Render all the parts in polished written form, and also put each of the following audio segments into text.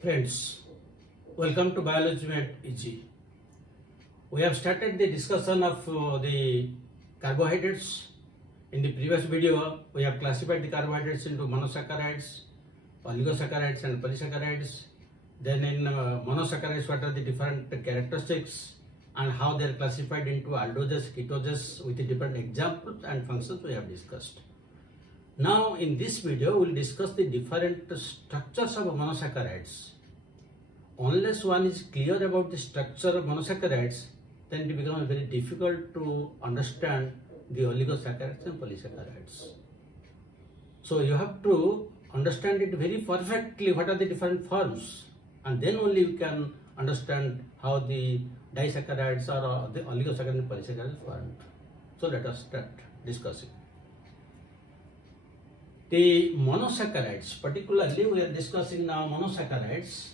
Friends, welcome to Biology Made Easy. We have started the discussion of the carbohydrates. In the previous video, we have classified the carbohydrates into monosaccharides, oligosaccharides and polysaccharides. Then in monosaccharides, what are the different characteristics and how they are classified into aldoses, ketoses with the different examples and functions we have discussed. Now in this video, we will discuss the different structures of monosaccharides. Unless one is clear about the structure of monosaccharides, then it becomes very difficult to understand the oligosaccharides and polysaccharides. So you have to understand it very perfectly, what are the different forms, and then only you can understand how the disaccharides or the oligosaccharides and polysaccharides formed. So let us start discussing. The monosaccharides, particularly we are discussing now monosaccharides.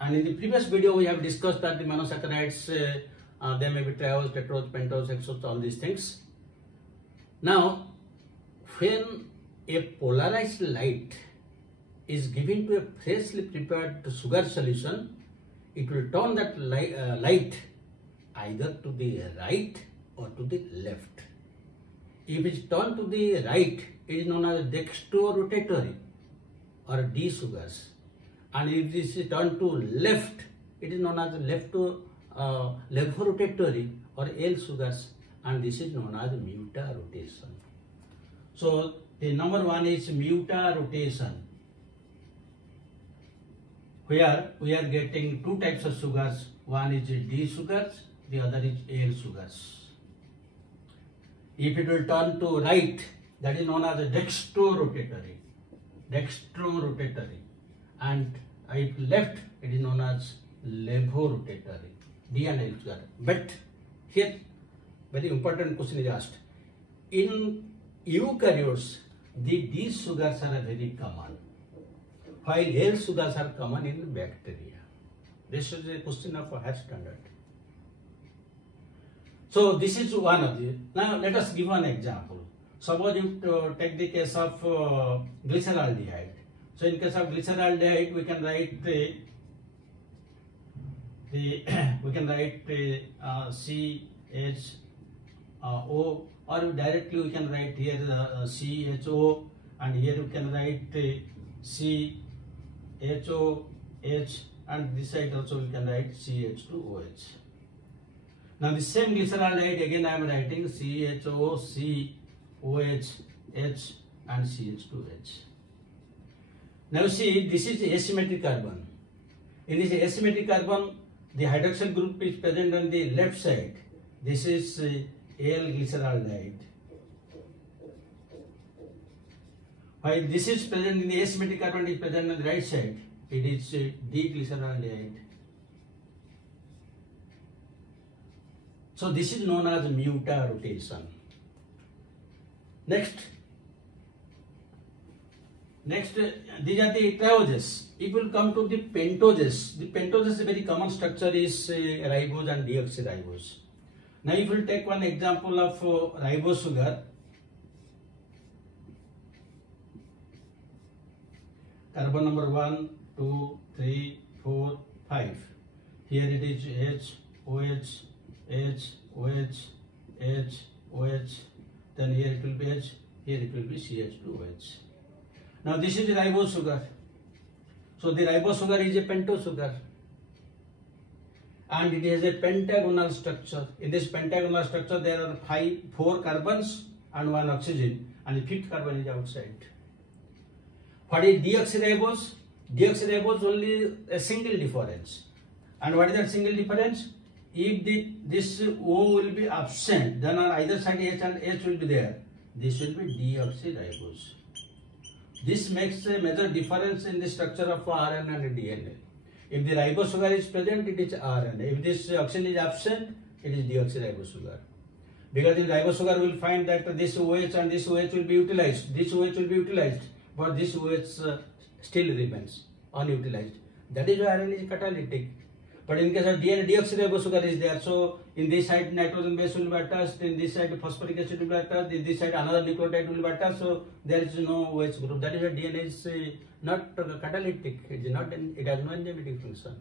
And in the previous video we have discussed that the monosaccharides, they may be triose, tetrose, pentose, hexose, all these things. Now, when a polarized light is given to a freshly prepared sugar solution, it will turn that light either to the right or to the left. If it is turned to the right, it is known as dextrorotatory or D sugars. And if this is turned to left, it is known as levorotatory or L sugars, and this is known as mutarotation. So the number one is mutarotation, where we are getting two types of sugars. One is D sugars, the other is L sugars. If it will turn to right, that is known as dextrorotatory, and if left, it is known as levorotatory, D and L sugar. But here, very important question is asked. In eukaryotes, the D sugars are very common, while L sugars are common in bacteria. This is a question of a higher standard. So this is one of the. Now let us give one example. Suppose you take the case of glyceraldehyde. So in case of glyceraldehyde, we can write CHO, or directly we can write here CHO, and here we can write CHOH, and this side also we can write CH2OH. Now the same glyceraldehyde, again I am writing CHO, COH, H and CH2H. Now see, this is asymmetric carbon. In this asymmetric carbon, the hydroxyl group is present on the left side. This is L-glyceraldehyde. While this is present in the asymmetric carbon, is present on the right side. It is D-glyceraldehyde. So this is known as mutarotation. Next, these are the trioses. If we come to the pentoses, the pentoses, a very common structure is ribose and deoxyribose. Now if we take one example of ribose sugar, carbon number 1, 2, 3, 4, 5. Here it is H, OH, H, OH, H, OH. Then here it will be H, here it will be CH2OH. Now this is the ribose sugar. So the ribose sugar is a pentose sugar, and it has a pentagonal structure. In this pentagonal structure there are 4 carbons and 1 oxygen, and the 5th carbon is outside. What is deoxyribose? Deoxyribose only a single difference. And what is that single difference? If this O will be absent, then on either side H and H will be there. This will be deoxyribose. This makes a major difference in the structure of RNA and DNA. If the ribose sugar is present, it is RNA. If this oxygen is absent, it is deoxyribose sugar. Because the ribose sugar will find that this OH and this OH will be utilized. This OH will be utilized, but this OH still remains unutilized. That is why RNA is catalytic. But in case of DNA, deoxyribose sugar is there. So in this side nitrogen base will be attached, in this side phosphoric acid will be attached, in this side another nucleotide will be attached. So there is no OH group. That is why DNA is not catalytic. It is not. It has no enzymatic function.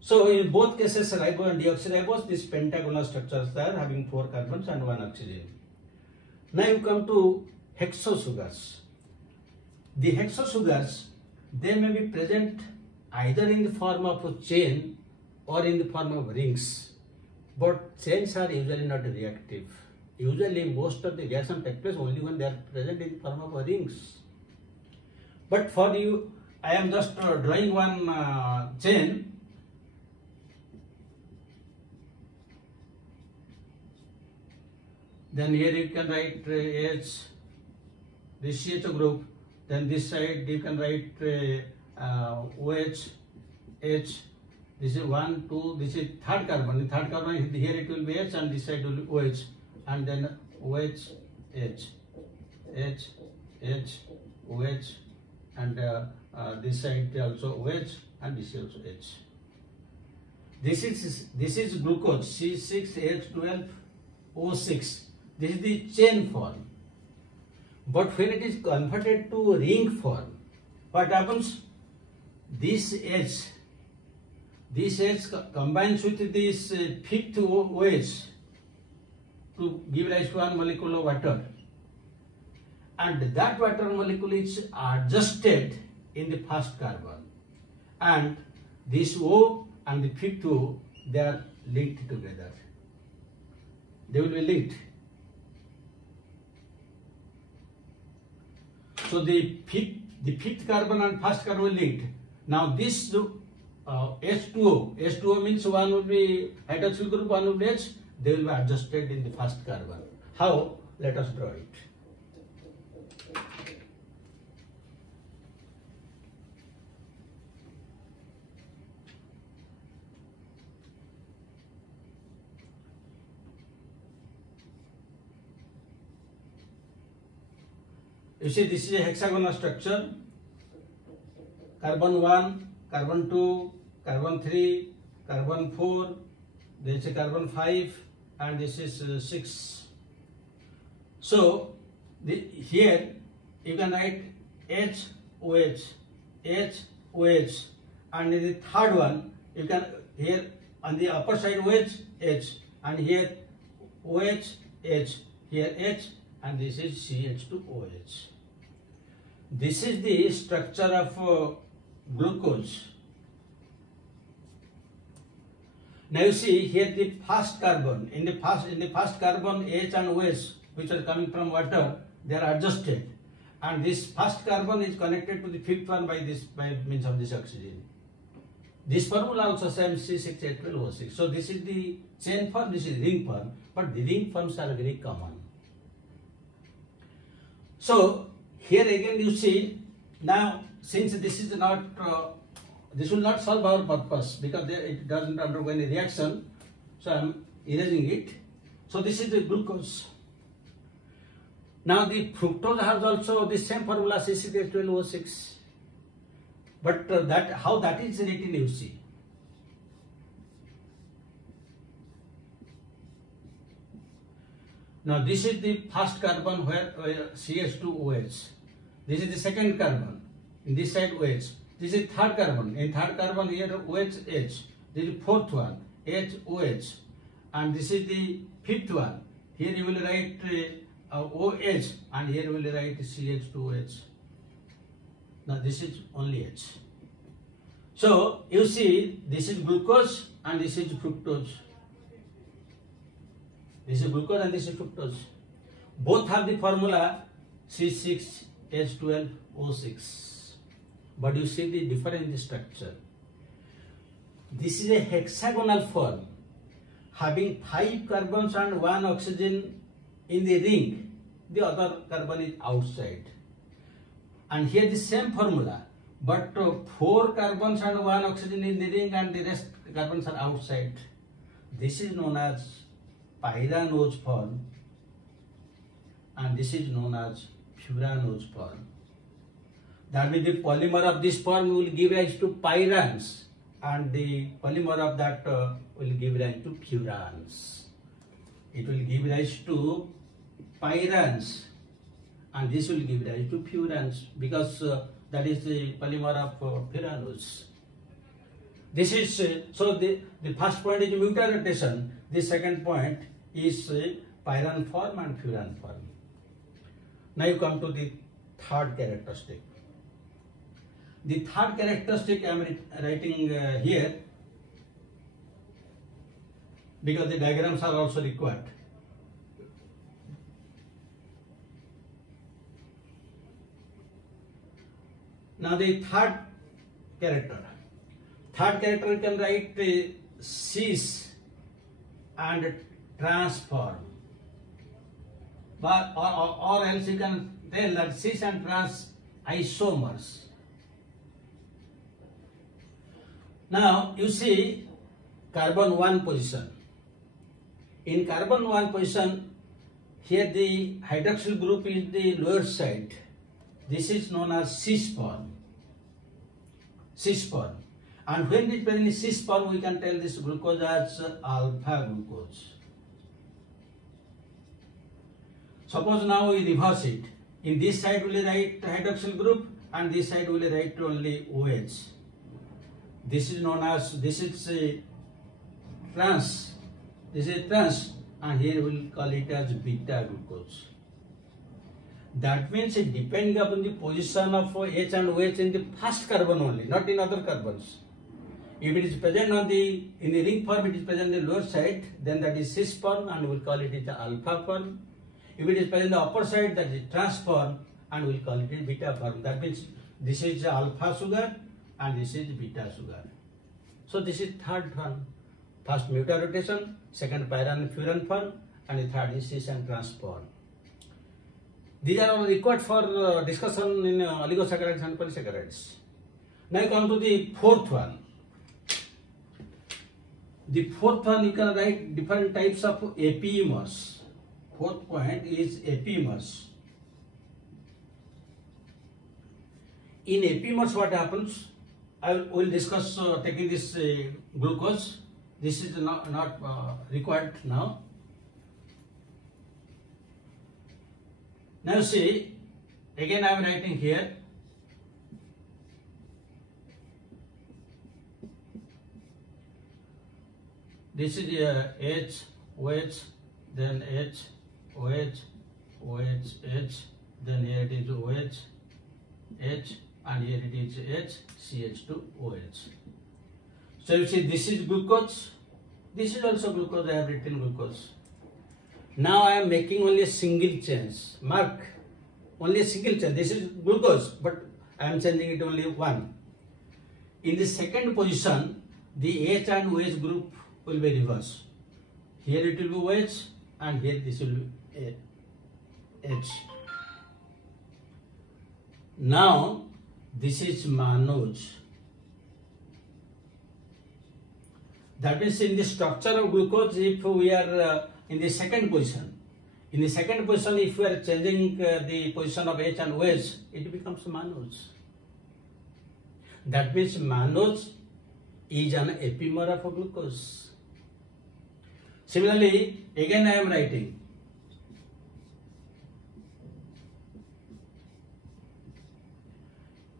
So in both cases, ribo and deoxyribose, this pentagonal structures are having 4 carbons and 1 oxygen. Now you come to hexosugars. The hexosugars, they may be present either in the form of a chain or in the form of rings. But chains are usually not reactive. Usually most of the reaction take place only when they are present in the form of rings. But for you, I am just drawing one chain. Then here you can write H, this CHO group. Then this side you can write OH, H. This is 1, 2, this is third carbon. The third carbon, here it will be H and this side will be OH. And then OH, H, H, H, OH. And this side also OH and this is also H. This is glucose, C6H12O6. This is the chain form. But when it is converted to ring form, what happens? This H combines with this fifth OH to give rise to one molecule of water. And that water molecule is adjusted in the first carbon. And this O and the fifth O, they are linked together. They will be linked. So the fifth carbon and first carbon will linked. Now this H2O means one will be hydroxyl group, one will be H. They will be adjusted in the first carbon. How? Let us draw it. You see, this is a hexagonal structure. Carbon 1, carbon 2, carbon 3, carbon 4, there is a carbon 5, and this is 6. So here you can write HOH, HOH, and in the third one you can here on the upper side OH, H, and here OH, H, here H, and this is CH2OH. This is the structure of glucose. Now you see here the first carbon. In the first carbon, H and OH, which are coming from water, they are adjusted, and this first carbon is connected to the fifth one by means of this oxygen. This formula also same C6H12O6. So this is the chain form, this is ring form, but the ring forms are very common. So here again you see, now since this is not, this will not solve our purpose because it doesn't undergo any reaction, so I am erasing it. So this is the glucose. Now the fructose has also the same formula C6H12O6, but how that is written you see. Now this is the first carbon where CH2OH. This is the second carbon. In this side OH. This is third carbon. In third carbon here OH. This is the fourth one HOH. And this is the fifth one. Here you will write OH and here you will write CH2OH. Now this is only H. So you see this is glucose and this is fructose. This is glucose and this is fructose. Both have the formula C6H12O6. But you see the difference in the structure. This is a hexagonal form having 5 carbons and 1 oxygen in the ring. The other carbon is outside. And here the same formula, but 4 carbons and 1 oxygen in the ring and the rest carbons are outside. This is known as pyranose form and this is known as furanose form. That means the polymer of this form will give rise to pyrans and the polymer of that will give rise to furans. It will give rise to pyrans, and this will give rise to furans because that is the polymer of furanose. This is so the first point is mutual rotation. The second point is pyran form and furan form. Now you come to the third characteristic. The third characteristic I am writing here because the diagrams are also required. Now the third character you can write cis and transform, but or else you can tell that cis and trans isomers. Now you see carbon 1 position. In carbon 1 position, here the hydroxyl group is the lower side. This is known as cis form. And when it is present in cis form, we can tell this glucose as alpha glucose. Suppose now we reverse it. In this side we will write hydroxyl group, and this side we will write only OH. This is known as, this is a trans, and here we will call it as beta glucose. That means depending upon the position of H and OH in the first carbon only, not in other carbons. If it is present on in the ring form, it is present in the lower side, then that is cis form, and we will call it the alpha form. If it is present in the upper side, that is trans form, and we will call it beta form. That means this is alpha sugar and this is beta sugar. So this is third form. First mutual rotation, second pyran and furan form, and the third is cis and trans form. These are all required for discussion in oligosaccharides and polysaccharides. Now you come to the fourth one. The fourth one, you can write different types of apimers. Fourth point is apimers. In apimers, what happens? I will discuss taking this glucose. This is not required now. Now see, again I am writing here. This is H, OH, then H, OH, OH, H, then here it is OH, H, and here it is H, CH2OH. So you see this is glucose, this is also glucose, I have written glucose. Now I am making only a single change, mark, only a single change. This is glucose, but I am changing it only one. In the second position, the H and OH group will be reversed. Here it will be OH and here this will be H. Now this is mannose. That means in the structure of glucose, if we are in the second position, if we are changing the position of H and OH, it becomes mannose. That means mannose is an epimer of glucose. Similarly, again I am writing.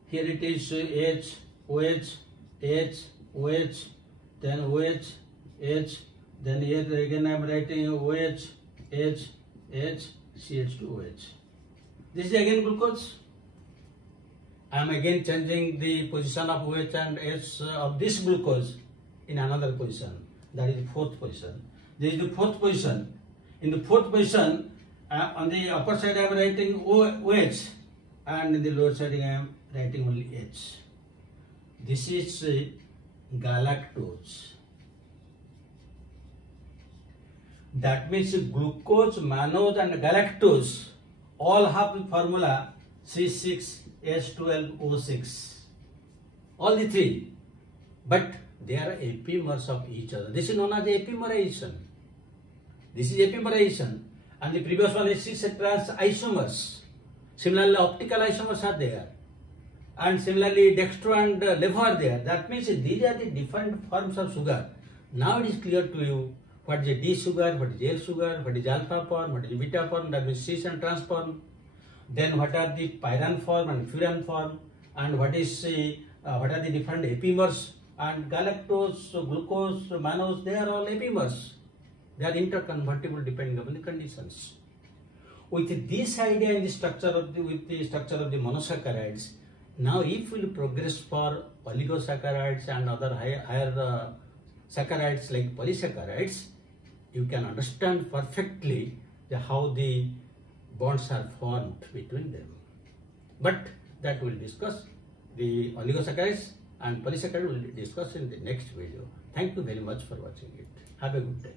Here it is H, OH, H, OH, then OH, H, then here again I am writing OH, H, H, CH2OH. This is again glucose. I am again changing the position of OH and H of this glucose in another position. That is the fourth position. This is the fourth position. In the fourth position, on the upper side I am writing OH, and in the lower side I am writing only H. This is galactose. That means glucose, mannose and galactose all have the formula C6H12O6. All the three. But they are epimers of each other. This is known as epimerization. This is epimerization. And the previous one is cis trans isomers. Similarly, optical isomers are there. and similarly dextro and levo are there. That means these are the different forms of sugar. Now it is clear to you what is D sugar, what is L sugar, what is alpha form, what is beta form, that means cis and trans form. Then what are the pyran form and furan form, and what are the different epimers, and galactose, glucose, mannose, they are all epimers. They are interconvertible depending upon the conditions. With this idea in the structure of the monosaccharides, now if we progress for oligosaccharides and other higher saccharides like polysaccharides, you can understand perfectly how the bonds are formed between them. But that we will discuss. The oligosaccharides and polysaccharides will discuss in the next video. Thank you very much for watching it. Have a good day.